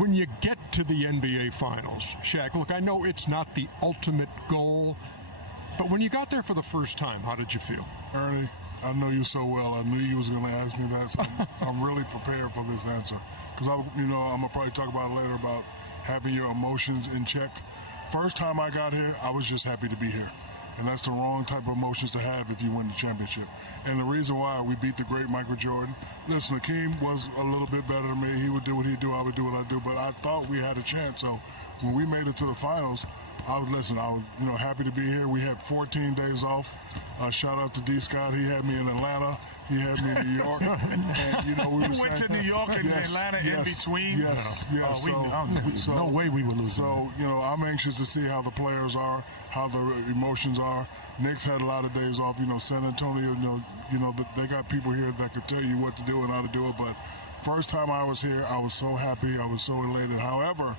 When you get to the NBA Finals, Shaq, look, I know it's not the ultimate goal, but when you got there for the first time, how did you feel? Ernie, I know you so well. I knew you was going to ask me that, so I'm really prepared for this answer. Because, I'm going to probably talk about it later about having your emotions in check. First time I got here, I was just happy to be here. And that's the wrong type of emotions to have if you win the championship. And the reason why we beat the great Michael Jordan, listen, Hakeem was a little bit better than me. He would do what he'd do, I would do what I do. But I thought we had a chance. So when we made it to the finals, I was happy to be here. We had 14 days off. Shout out to D. Scott. He had me in Atlanta. He had me in New York. And, we went to New York and Atlanta in between? Yes. No way we were losing. So, I'm anxious to see how the players are, how the emotions are. Knicks had a lot of days off. San Antonio, they got people here that could tell you what to do and how to do it. But first time I was here, I was so happy. I was so elated. However,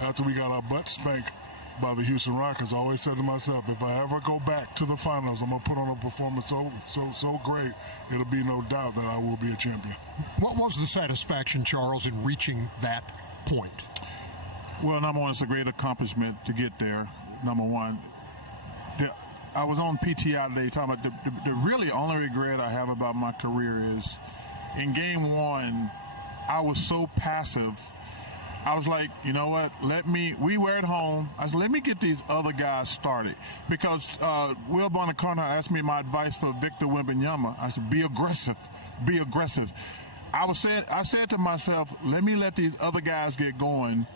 after we got our butt spanked by the Houston Rockets, I always said to myself, if I ever go back to the finals, I'm going to put on a performance so great, it'll be no doubt that I will be a champion. What was the satisfaction, Charles, in reaching that point? Well, number one, it's a great accomplishment to get there, number one. I was on PTI today talking about the really only regret I have about my career is in game one, I was so passive. I was like, you know what, we were at home. I said, let me get these other guys started. Because Will Bonacona asked me my advice for Victor Wembanyama. I said, be aggressive. I said to myself, let me let these other guys get going.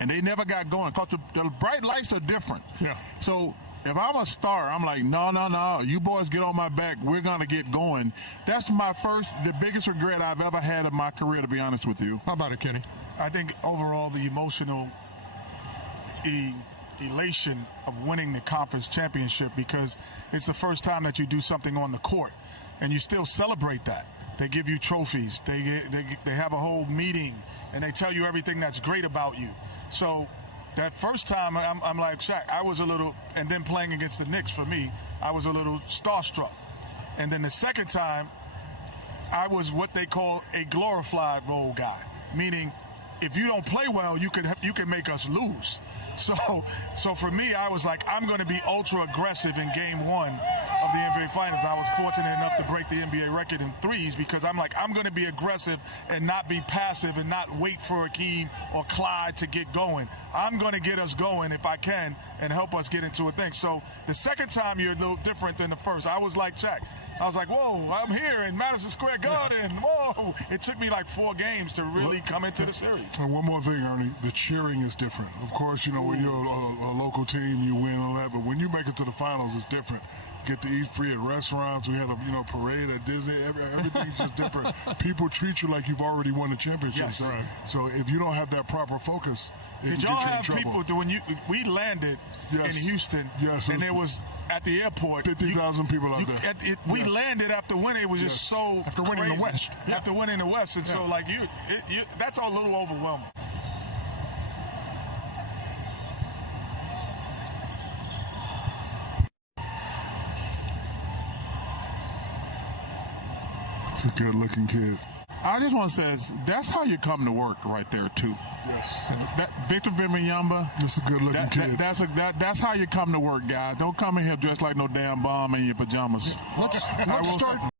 And they never got going because the bright lights are different. Yeah. So if I'm a star, I'm like, no, you boys get on my back. We're going to get going. That's the biggest regret I've ever had in my career, to be honest with you. How about it, Kenny? I think overall the emotional elation of winning the conference championship, because it's the first time that you do something on the court and you still celebrate that. They give you trophies. They have a whole meeting and they tell you everything that's great about you. So that first time I'm like Shaq, I was a little, and then playing against the Knicks for me, I was a little starstruck. And then the second time I was what they call a glorified role guy, meaning if you don't play well, you can make us lose. So for me, I was like, I'm going to be ultra aggressive in game one of the NBA Finals. And I was fortunate enough to break the NBA record in threes because I'm like, I'm going to be aggressive and not be passive and not wait for Hakeem or Clyde to get going. I'm going to get us going if I can and help us get into a thing. So the second time you're a little different than the first. I was like Shaq. I was like, whoa, I'm here in Madison Square Garden. Whoa. It took me like 4 games to really come into the series. And one more thing, Ernie, the cheering is different. Of course, when you're a local team, you win all that. But when you make it to the finals, it's different. You get to eat free at restaurants. We had a parade at Disney. Everything's just different. People treat you like you've already won the championship. Yes. Right. So if you don't have that proper focus, did y'all have people when we landed in Houston, and there was at the airport 50,000 people out there. We landed after winning. It was just so after winning crazy. the West. After winning the West, and so like that's a little overwhelming. It's a good-looking kid. I just want to say that's how you come to work right there too. Yes. Victor Wembanyama. That's a good-looking kid. That's how you come to work, guy. Don't come in here dressed like no damn bum in your pajamas. Let's start.